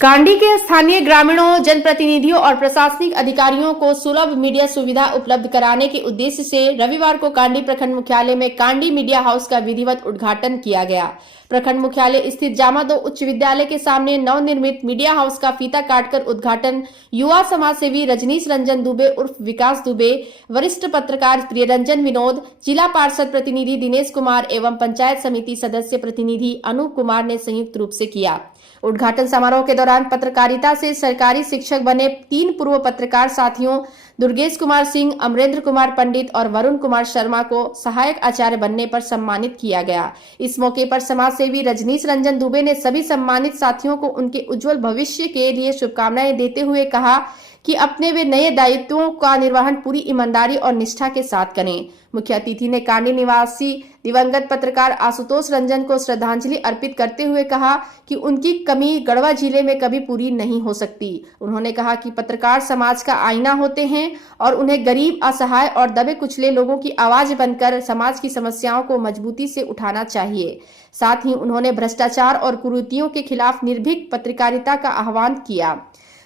कांडी के स्थानीय ग्रामीणों, जनप्रतिनिधियों और प्रशासनिक अधिकारियों को सुलभ मीडिया सुविधा उपलब्ध कराने के उद्देश्य से रविवार को कांडी प्रखंड मुख्यालय में कांडी मीडिया हाउस का विधिवत उद्घाटन किया गया। प्रखंड मुख्यालय स्थित जामा 2 उच्च विद्यालय के सामने नवनिर्मित मीडिया हाउस का फीता काटकर उद्घाटन युवा समाज सेवी रजनीश रंजन दुबे उर्फ विकास दुबे, वरिष्ठ पत्रकार प्रियरंजन विनोद, जिला पार्षद प्रतिनिधि दिनेश कुमार एवं पंचायत समिति सदस्य प्रतिनिधि अनूप कुमार ने संयुक्त रूप से किया। उद्घाटन समारोह के दौरान पत्रकारिता से सरकारी शिक्षक बने 3 पूर्व पत्रकार साथियों दुर्गेश कुमार सिंह, अमरेंद्र कुमार पंडित और वरुण कुमार शर्मा को सहायक आचार्य बनने पर सम्मानित किया गया। इस मौके पर समाज सेवी रजनीश रंजन दुबे ने सभी सम्मानित साथियों को उनके उज्जवल भविष्य के लिए शुभकामनाएं देते हुए कहा कि अपने वे नए दायित्वों का निर्वहन पूरी ईमानदारी और निष्ठा के साथ करें। मुख्य अतिथि ने कांडी निवासी दिवंगत पत्रकार आशुतोष रंजन को श्रद्धांजलि अर्पित करते हुए कहा कि उनकी कमी गढ़वा जिले में कभी पूरी नहीं हो सकती। उन्होंने कहा कि पत्रकार समाज का आईना होते हैं और उन्हें गरीब, असहाय और दबे कुचले लोगों की आवाज बनकर समाज की समस्याओं को मजबूती से उठाना चाहिए। साथ ही उन्होंने भ्रष्टाचार और कुरीतियों के खिलाफ निर्भीक पत्रकारिता का आह्वान किया।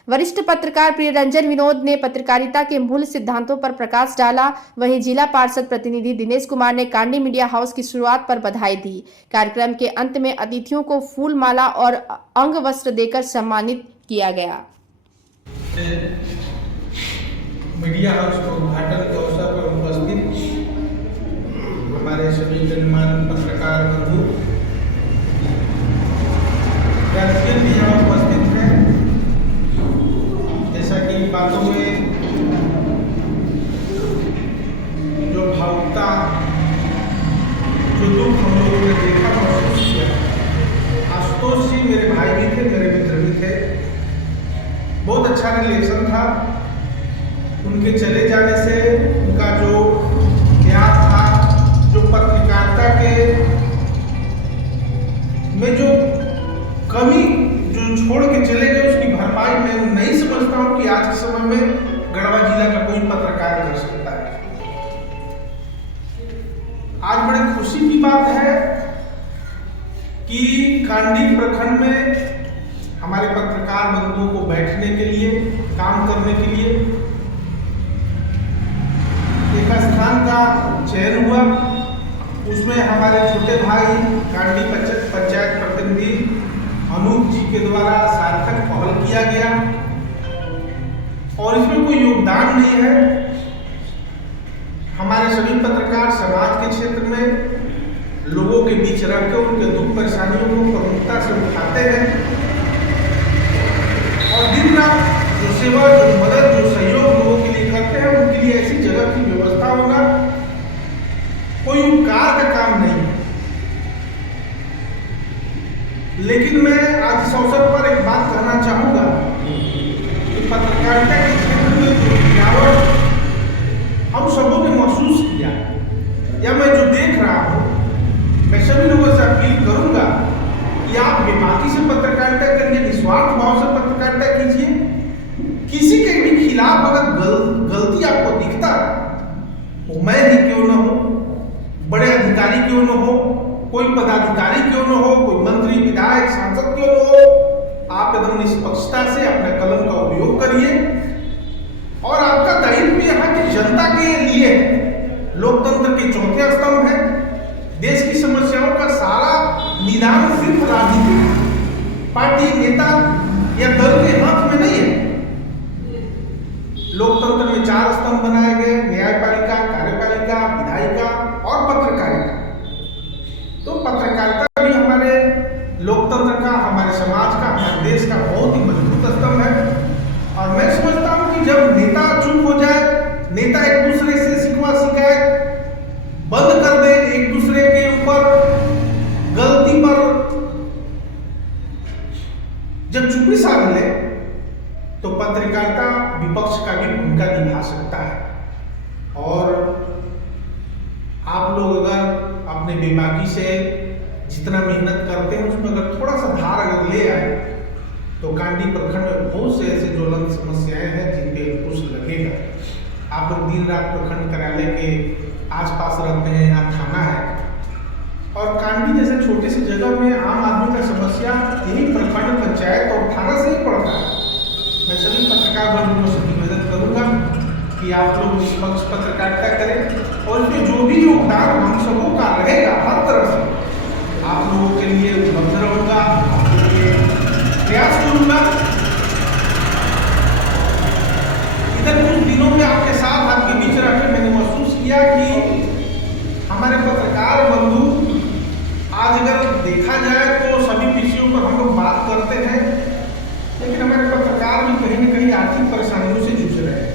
वरिष्ठ पत्रकार प्रियरंजन विनोद ने पत्रकारिता के मूल सिद्धांतों पर प्रकाश डाला। वहीं जिला पार्षद प्रतिनिधि दिनेश कुमार ने कांडी मीडिया हाउस की शुरुआत पर बधाई दी। कार्यक्रम के अंत में अतिथियों को फूल माला और अंग वस्त्र देकर सम्मानित किया गया। मीडिया हाउस के उद्घाटन के अवसर पर उपस्थित हमारे सभी गणमान्य पत्रकार बंधु भी यहाँ उपस्थित हैं। जैसा कि बातों में जो भावुकता, जो दुख हम लोगों ने देखा महसूस किया, आशुतोष जी मेरे भाई भी थे, मेरे मित्र भी थे, बहुत अच्छा रिलेशन था। उनके चले जाने से उनका जो त्याग था, जो पत्रकारिता के में जो कमी जो छोड़ के चले गए, उसकी भरपाई मैं नहीं समझता हूं कि आज के समय में गढ़वा जिला का कोई पत्रकार कर सकता है। आज बड़ी खुशी की बात है कि कांडी प्रखंड में हमारे पत्रकार बंधुओं को बैठने के लिए, काम करने के लिए एक स्थान का चयन हुआ। उसमें हमारे छोटे भाई कांडी पंचायत प्रतिनिधि अनूप जी के द्वारा सार्थक पहल किया गया और इसमें कोई योगदान नहीं है। हमारे सभी पत्रकार समाज के क्षेत्र में लोगों के बीच रहकर उनके दुख परेशानियों को प्रमुखता से उठाते हैं और दिन रात जो सेवा, जो मदद, जो सहयोग लोगों के लिए करते हैं, उनके लिए ऐसी जगह की व्यवस्था होना कोई उपकार का काम नहीं है। लेकिन मैं आज इस अवसर पर एक बात कहना चाहूंगा कि पत्रकारिता के क्षेत्र में जो गिरावट हम सबों ने महसूस किया या मैं जो देख रहा हूं, मैं सभी लोगों से अपील करूंगा कि आप बेबाकी से पत्रकारिता करिए, निस्वार्थ भाव से पत्रकारिता कीजिए। किसी के भी खिलाफ अगर गलती आपको दिखता, वो मैं ही क्यों न हो, बड़े अधिकारी क्यों न हो, कोई पदाधिकारी क्यों न हो, कोई मंत्री, विधायक, सांसद क्यों न हो, आप एकदम निष्पक्षता से अपने कलम का उपयोग करिए और आपका दायित्व यहाँ की जनता के लिए है। लोकतंत्र के चौथे स्तंभ है। देश की समस्याओं का सारा निदान सिर्फ राजनीतिक पार्टी, नेता या दल के हाथ में नहीं है। लोकतंत्र में 4 स्तंभ बनाए गए: न्यायपालिका, कार्यपालिका, विधायिका और पत्रकारिता। तो पत्रकारिता भी हमारे लोकतंत्र का, हमारे समाज का, हमारे देश का बहुत ही मजबूत स्तंभ है। और मैं समझता हूं कि जब नेता चुप हो जाए, नेता एक दूसरे से शिकवा शिकायत बंद कर दे, एक दूसरे के ऊपर गलती पर जब चुप्पी साध ले, तो पत्रकारिता विपक्ष का भी भूमिका निभा सकता है। और आप लोग अगर अपने बेबाकी से जितना मेहनत करते हैं उसमें अगर थोड़ा सा धार अगर ले आए, तो कांडी प्रखंड में बहुत से ऐसे ज्वलंत समस्याएं हैं जिन पे अंकुश लगेगा। आप लोग दिन रात प्रखंड कार्यालय के आसपास रहते हैं, यहाँ थाना है और कांडी जैसे छोटे से जगह में आम आदमी का समस्या यही प्रखंड पंचायत और थाना से ही आप लोग निष्पक्ष पत्रकारिता करें और इसमें जो भी योगदान हम सबों का रहेगा हर तरह से आप लोगों के लिए उपलब्ध रहूँगा, आपके लिए प्रयास करूँगा। इधर कुछ दिनों में आपके साथ आपके बीच रहकर मैंने महसूस किया कि हमारे पत्रकार बंधु आज अगर देखा जाए तो सभी विषयों पर हम लोग बात करते हैं, लेकिन हमारे पत्रकार भी कहीं न कहीं आर्थिक परेशानियों से जूझ रहे हैं।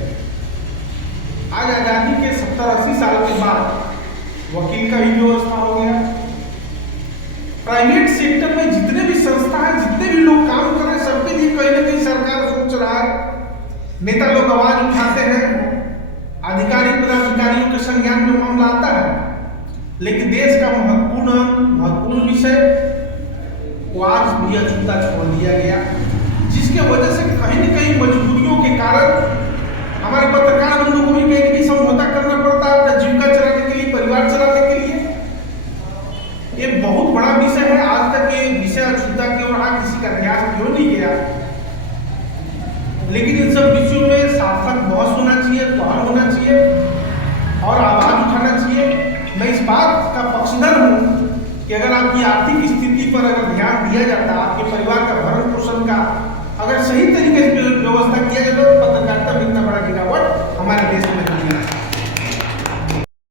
आज आज़ादी के 70-80 साल के बाद वकील का भी व्यवस्था हो गया। प्राइवेट सेक्टर में जितने भी संस्था हैं, जितने भी लोग काम कर रहे हैं, सबके लिए कहीं न कहीं सरकार सोच रहा है। नेता लोग आवाज उठाते हैं, अधिकारी पदाधिकारियों के संज्ञान में मामला आता है, लेकिन देश का महत्वपूर्ण विषय को आज भी अछूता छोड़ दिया गया, जिसके वजह से कहीं न कहीं मजबूरियों के कारण हमारे पत्रकार बंधु को भी कहीं न कहीं समझौता करना पड़ता है अपना जीविका चलाने के लिए, परिवार चलाने के लिए। ये बहुत बड़ा विषय है। आज तक ये विषय अछूता की ओर किसी का ध्यान क्यों नहीं गया, लेकिन इन सब विषयों में सार्थक बहस होना चाहिए, पहल होना चाहिए और आवाज उठाना चाहिए। मैं इस बात का पक्षधर हूँ कि अगर आपकी आर्थिक स्थिति पर अगर ध्यान दिया जाता, आपके परिवार का भरण पोषण का अगर सही तरीके से व्यवस्था किया जाए तो